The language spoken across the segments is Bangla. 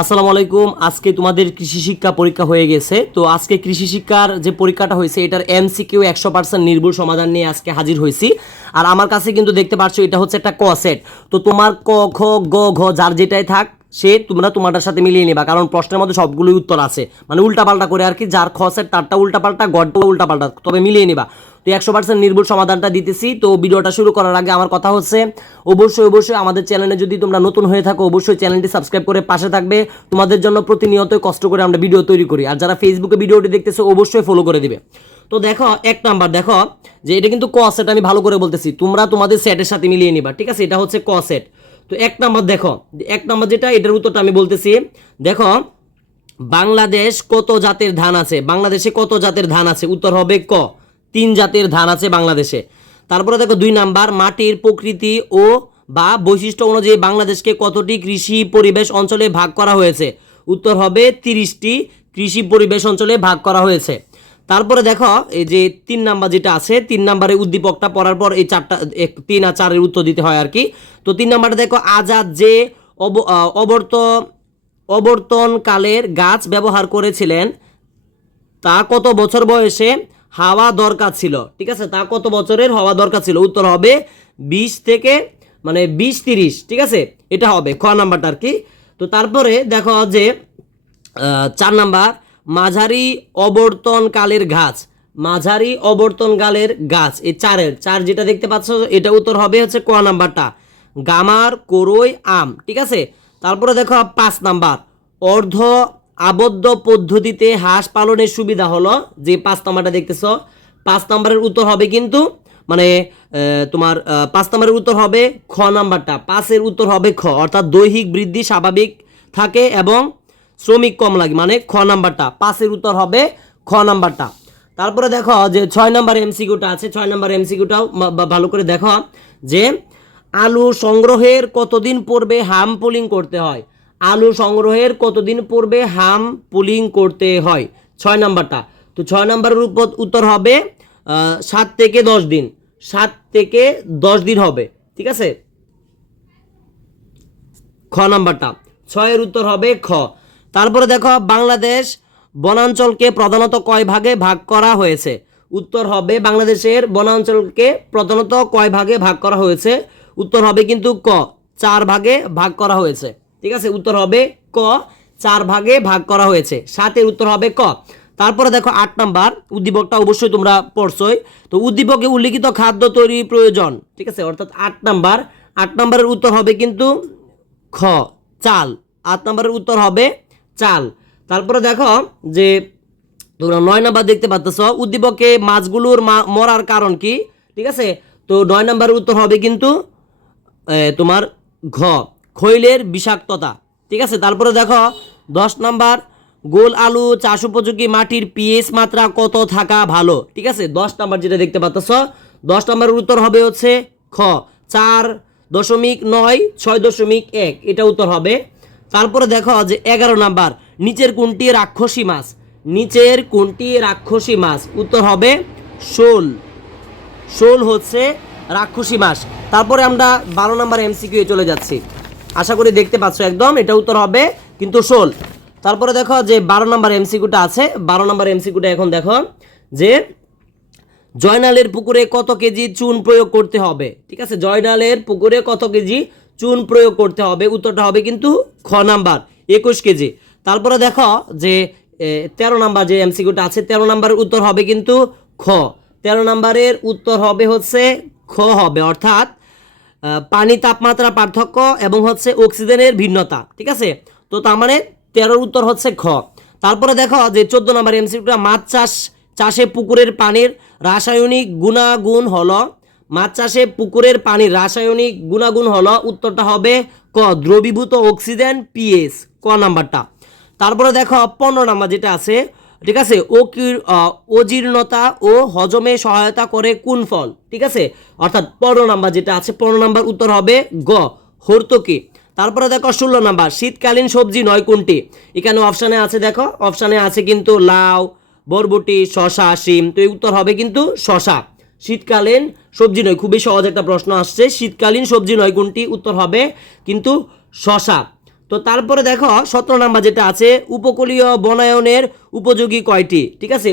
আসসালামু আলাইকুম। আজকে তোমাদের কৃষি শিক্ষা পরীক্ষা হয়ে গেছে। তো আজকে কৃষি শিক্ষার যে পরীক্ষাটা হয়েছে এটার এমসিকিউ 100% নির্ভুল সমাধান নিয়ে আজকে হাজির হয়েছি। আর আমার কাছে কিন্তু দেখতে পাচ্ছ এটা হচ্ছে একটা ক সেট। তো তোমার ক খ গ ঘ যার যেটাই থাক সে তোমরা তোমাটার সাথে মিলিয়ে নিবা, কারণ প্রশ্নের মধ্যে সবগুলোই উত্তর আছে, মানে উল্টাপাল্টা করে আর কি। যার খ সেট তারটা উল্টাপাল্টা, গড়টা উল্টাপাল্টা, তবে মিলিয়ে নিবা। তো 100% নির্ভুল সমাধানটা দিতেছি। তো ভিডিওটা শুরু করার আগে আমার কথা হচ্ছে, অবশ্যই আমাদের চ্যানেলে যদি তোমরা নতুন হয়ে থাকো অবশ্যই চ্যানেলটি সাবস্ক্রাইব করে পাশে থাকবে। তোমাদের জন্য প্রতিনিয়ত কষ্ট করে আমরা ভিডিও তৈরি করি। আর যারা ফেসবুকে ভিডিওটি দেখতেছো অবশ্যই ফলো করে দিবে। তো দেখো এক নাম্বার, দেখো যে এটা কিন্তু ক সেট, আমি ভালো করে বলতেছি, তোমরা তোমাদের সেটের সাথে মিলিয়ে নিবা, ঠিক আছে? এটা হচ্ছে ক সেট। তো এক নাম্বার দেখো, এক নাম্বার যেটা, এটার উত্তরটা আমি বলতেছি। দেখো, বাংলাদেশ কত জাতের ধান আছে? বাংলাদেশে কত জাতের ধান আছে? উত্তর হবে ক, 3 জাতের ধান আছে বাংলাদেশে। তারপরে দেখো 2 নাম্বার, মাটির প্রকৃতি ও বা বৈশিষ্ট্য অনুযায়ী বাংলাদেশকে কতটি কৃষি পরিবেশ অঞ্চলে ভাগ করা হয়েছে? উত্তর হবে 30টি কৃষি পরিবেশ অঞ্চলে ভাগ করা হয়েছে। তারপরে দেখো এই যে 3 নাম্বার যেটা আছে, 3 নাম্বারের উদ্দীপকটা পড়ার পর এই 3 আর 4-এর উত্তর দিতে হয় আর কি। তো 3 নাম্বারটা দেখো, আজাদ যে অবর্তনকালের গাছ ব্যবহার করেছিলেন তা কত বছর বয়সে হাওয়া দরকার ছিল? ঠিক আছে, তা কত বছরের হওয়া দরকার ছিল? উত্তর হবে 20 থেকে 20-30, ঠিক আছে, এটা হবে খ নাম্বারটা আর কি। তো তারপরে দেখো যে 4 নাম্বার, মাঝারি অবর্তনকালের গাছ, মাঝারি অবর্তনকালের গাছ, এই চার যেটা দেখতে পাচ্ছ এটা উত্তর হবে হচ্ছে ক নাম্বারটা, গামার, কোরই, আম, ঠিক আছে। তারপরে দেখো 5 নাম্বার, অর্ধ আবদ্ধ পদ্ধতিতে হাঁস পালনের সুবিধা হলো, যে 5 নাম্বারটা দেখতেছো, 5 নাম্বারের উত্তর হবে কিন্তু তোমার 5 নাম্বারের উত্তর হবে খ নাম্বারটা, 5-এর উত্তর হবে খ, অর্থাৎ দৈহিক বৃদ্ধি স্বাভাবিক থাকে এবং শ্রমিক কম লাগে, মানে খ নাম্বারটা, 5-এর উত্তর হবে খ নাম্বারটা। তারপরে দেখো যে 6 নাম্বার এমসিকিউটা আছে, 6 নাম্বার এমসিকিউটাও ভালো করে দেখো, যে আলু সংগ্রহের কতদিন পূর্বে হাম পুলিং করতে হয়? আলু সংগ্রহের কতদিন পূর্বে হাম পুলিং করতে হয়? 6 নাম্বারটা। তো 6 নাম্বারের উত্তর হবে 7 থেকে 10 দিন, 7 থেকে 10 দিন হবে, ঠিক আছে, খ নাম্বারটা। 6-এর উত্তর হবে খ। তারপরে দেখো, বাংলাদেশ বনাঞ্চলকে প্রধানত কয় ভাগে ভাগ করা হয়েছে? উত্তর হবে, বাংলাদেশের বনাঞ্চলকে প্রধানত কয় ভাগে ভাগ করা হয়েছে? উত্তর হবে কিন্তু ক, 4 ভাগে ভাগ করা হয়েছে, ঠিক আছে, উত্তর হবে ক, 4 ভাগে ভাগ করা হয়েছে। 7-এর উত্তর হবে ক। তারপরে দেখো 8 নাম্বার, উদ্দীপকটা অবশ্যই তোমরা পড়ছই। তো উদ্দীপকে উল্লিখিত খাদ্য তৈরি প্রয়োজন, ঠিক আছে, অর্থাৎ 8 নাম্বার, 8 নাম্বারের উত্তর হবে কিন্তু খ, চাল। 8 নম্বরের উত্তর হবে চাল। তারপরে দেখো যে তোমরা 9 নাম্বার দেখতে পাচ্ছ, উদ্দীপকে মাছগুলোর মরার কারণ কি? ঠিক আছে, তো 9 নাম্বারের উত্তর হবে কিন্তু তোমার ঘ, খৈলের বিষাক্ততা, ঠিক আছে। তারপরে দেখো 10 নাম্বার, গোল আলু চাষ উপযোগী মাটির পিএইচ মাত্রা কত থাকা ভালো? ঠিক আছে, 10 নাম্বার যেটা দেখতে পাচ্ছ, 10 নাম্বারের উত্তর হবে হচ্ছে খ, 4.9 6.1, এটা উত্তর হবে। তারপরে দেখো যে 11 নাম্বার, নিচের কোনটি রাক্ষসী মাছ? নিচের কোনটি রাক্ষসী মাছ? উত্তর হবে শোল, শোল হচ্ছে রাক্ষসী মাছ। তারপরে আমরা 12 নাম্বার এমসিকিউ চলে যাচ্ছি, আশা করি দেখতে পাচ্ছ একদম, এটা উত্তর হবে কিন্তু শোল। তারপরে দেখো যে 12 নাম্বার এমসিকিউটা আছে, 12 নাম্বার এমসিকিউটা এখন দেখো, যে জয়নালের পুকুরে কত কেজি চুন প্রয়োগ করতে হবে? ঠিক আছে, জয়নালের পুকুরে কত কেজি চুন প্রয়োগ করতে হবে? উত্তরটা হবে কিন্তু খ নাম্বার, 21 কেজি। তারপরে দেখো যে 13 নাম্বার যে এমসিকিউটা আছে, 13 নাম্বারের উত্তর হবে কিন্তু খ, 13 নাম্বারের উত্তর হবে হচ্ছে খ হবে, অর্থাৎ পানি তাপমাত্রা পার্থক্য এবং হচ্ছে অক্সিজেনের ভিন্নতা, ঠিক আছে। তো তার মানে 13-র উত্তর হচ্ছে খ। তারপরে দেখো যে 14 নাম্বার এমসিকিউটা, মাছ চাষে পুকুরের পানির রাসায়নিক গুণাগুণ হলো, মাছ চাষে পুকুরের পানির রাসায়নিক গুণাগুণ হলো, উত্তরটা হবে ক, দ্রবীভূত অক্সিজেন পিএইচ, ক নাম্বারটা। তারপরে দেখো 15 নাম্বার যেটা আছে, ঠিক আছে, অজীর্ণতা ও হজমে সহায়তা করে কোন ফল? ঠিক আছে, অর্থাৎ 15 নাম্বার যেটা আছে, 15 নাম্বার উত্তর হবে গ, হর্তকি। তারপরে দেখো 16 নাম্বার, শীতকালীন সবজি নয় কোনটি? এখানে অপশানে আছে, দেখো অপশানে আছে কিন্তু লাউ, বরবটি, শশা, শিম, তো এই উত্তর হবে কিন্তু শশা। শীতকালীন সবজি নয়, খুবই সহজ একটা প্রশ্ন আসছে, শীতকালীন সবজি নয় কোনটি? উত্তর হবে কিন্তু শশা। তো তারপরে দেখো 17 নাম্বার যেটা আছে, উপকূলীয় বনায়নের উপযোগী কয়টি? ঠিক আছে,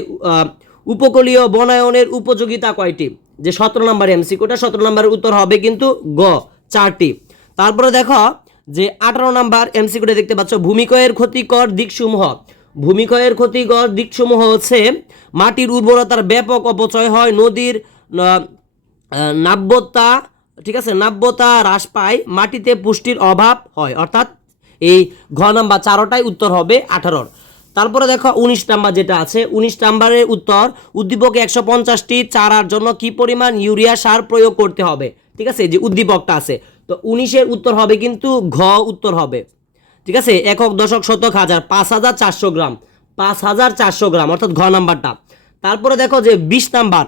উপকূলীয় বনায়নের উপযোগিতা কয়টি? যে 17 নাম্বার এমসিকিউটা, 17 নাম্বারের উত্তর হবে কিন্তু গ, 4টি। তারপরে দেখো যে 18 নাম্বার এমসিকিউটা দেখতে পাচ্ছ, ভূমিক্ষয়ের ক্ষতিকর দিকসমূহ। ভূমিক্ষয়ের ক্ষতিকর দিকসমূহ হচ্ছে মাটির উর্বরতার ব্যাপক অপচয় হয়, নদীর নাব্যতা, ঠিক আছে, নাব্যতা হ্রাস পায়, মাটিতে পুষ্টির অভাব হয়। অর্থাৎ এই ঘ নাম্বার 4টাই উত্তর হবে 18। তারপরে দেখো 19 নাম্বার যেটা আছে, 19 নাম্বারের উত্তর, উদ্দীপকে 150টি চারার জন্য কি পরিমাণ ইউরিয়া সার প্রয়োগ করতে হবে? ঠিক আছে, যে উদ্দীপকটা আছে, তো 19-এর উত্তর হবে কিন্তু ঘ উত্তর হবে। ঠিক আছে, একক দশক শতক হাজার, 5400 গ্রাম, 5400 গ্রাম, অর্থাৎ ঘ নাম্বারটা। তারপরে দেখো যে 20 নাম্বার,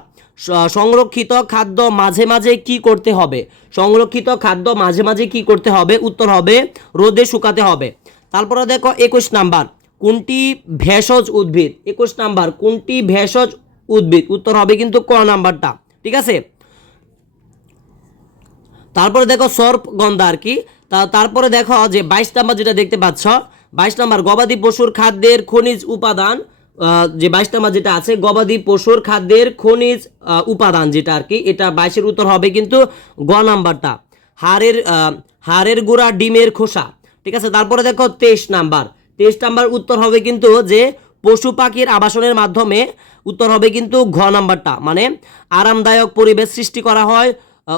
সংরক্ষিত খাদ্য মাঝে মাঝে কি করতে হবে? সংরক্ষিত খাদ্য মাঝে মাঝে কি করতে হবে? উত্তর হবে রোদে শুকাতে হবে। তারপরে দেখো 21 নাম্বার, কোনটি ভেষজ উদ্ভিদ? 21 নাম্বার, কোনটি ভেষজ উদ্ভিদ? উত্তর হবে কিন্তু ক নাম্বারটা। ঠিক আছে, তারপরে দেখো সর্পগন্ধা আর কি। তারপরে দেখো যে 22 নাম্বার যেটা দেখতে পাচ্ছ, 22 নাম্বার, গবাদি পশুর খাদ্যের খনিজ উপাদান। যে 22 নাম্বার যেটা আছে, গবাদি পশুর খাদ্যের খনিজ উপাদান যেটা আর কি, এটা 22-এর উত্তর হবে কিন্তু গ নাম্বারটা, হাড়ের গুঁড়া, ডিমের খোসা। ঠিক আছে, তারপরে দেখো 23 নাম্বার, 23 নাম্বার উত্তর হবে কিন্তু যে পশু পাখির আবাসনের মাধ্যমে, উত্তর হবে কিন্তু ঘ নাম্বারটা, মানে আরামদায়ক পরিবেশ সৃষ্টি করা হয়,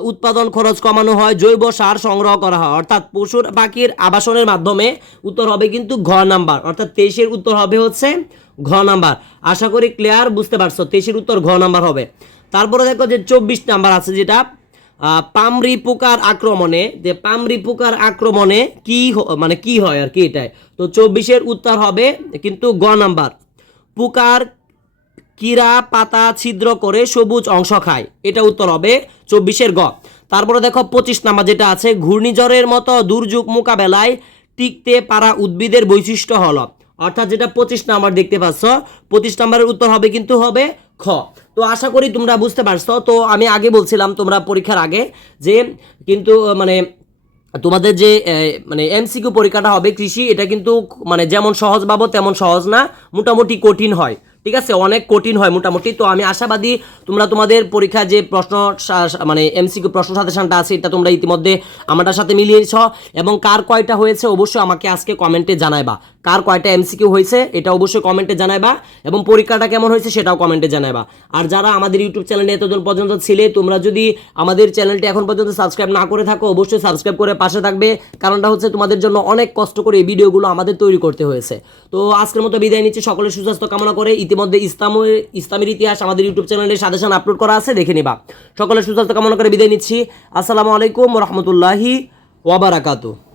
উৎপাদন খরচ কমানো হয়, জৈব সার সংগ্রহ করা হয়। অর্থাৎ পশুর পাখির আবাসনের মাধ্যমে, উত্তর হবে কিন্তু ঘ নাম্বার। অর্থাৎ 23-এর উত্তর হবে হচ্ছে ঘ নাম্বার। আশা করি ক্লিয়ার, বুঝতে পারছো, 23-এর উত্তর ঘ নাম্বার হবে। তারপরে দেখো যে 24 নাম্বার আছে যেটা, পামরি পোকার আক্রমণে, যে পামরি পোকার আক্রমণে কি মানে কি হয় আর কি এটাই। তো 24-এর উত্তর হবে কিন্তু গ নাম্বার, পোকার কিরা পাতা ছিদ্র করে সবুজ অংশ খায়, এটা উত্তর হবে 24-এর গ। তারপরে দেখো 25 নাম্বার যেটা আছে, ঘূর্ণিঝড়ের মতো দুর্যোগ মোকাবেলায় টিকতে পারা উদ্ভিদের বৈশিষ্ট্য হলো। অর্থাৎ যেটা 25 নাম্বার দেখতে পাচ্ছ, 25 নাম্বারের উত্তর হবে কিন্তু হবে খ। তো আশা করি তোমরা বুঝতে পারছো। তো আমি আগে বলছিলাম তোমরা পরীক্ষার আগে যে কিন্তু মানে তোমাদের যে মানে এমসিকিউ পরীক্ষাটা হবে কৃষি, এটা কিন্তু মানে যেমন সহজ ভাবো তেমন সহজ না, মোটামুটি কঠিন হয়। ঠিক আছে, অনেক কঠিন হয় মোটামুটি। তো আমি আশাবাদী তোমরা তোমাদের পরীক্ষা যে প্রশ্ন মানে এমসিকিউ প্রশ্ন সাজেশনটা আছে, এটা তোমরা ইতিমধ্যে আমাদের সাথে মিলিয়েছ, এবং কার কয়টা হয়েছে অবশ্যই আমাকে আজকে কমেন্টে জানাইবা। কার কয়টা এমসিকিউ হয়েছে এটা অবশ্যই কমেন্টে জানাইবা, এবং পরীক্ষাটা কেমন হয়েছে সেটাও কমেন্টে জানাইবা। আর যারা আমাদের ইউটিউব চ্যানেলে এতদিন পর্যন্ত ছিলে, তোমরা যদি আমাদের চ্যানেলটি এখন পর্যন্ত সাবস্ক্রাইব না করে থাকো, অবশ্যই সাবস্ক্রাইব করে পাশে থাকবে। কারণটা হচ্ছে তোমাদের জন্য অনেক কষ্ট করে এই ভিডিওগুলো আমাদের তৈরি করতে হয়েছে। তো আজকের মতো বিদায় নিচ্ছি, সকলের সুস্বাস্থ্য কামনা করে। ইতিমধ্যে ইসলামের ইতিহাস আমাদের ইউটিউব চ্যানেলে সাজেশন আপলোড করা আছে, দেখে নিবা। সকলের সুস্বাস্থ্য কামনা করে বিদায় নিচ্ছি। আসসালামু আলাইকুম ওয়া রাহমাতুল্লাহি ওয়া বারাকাতুহু।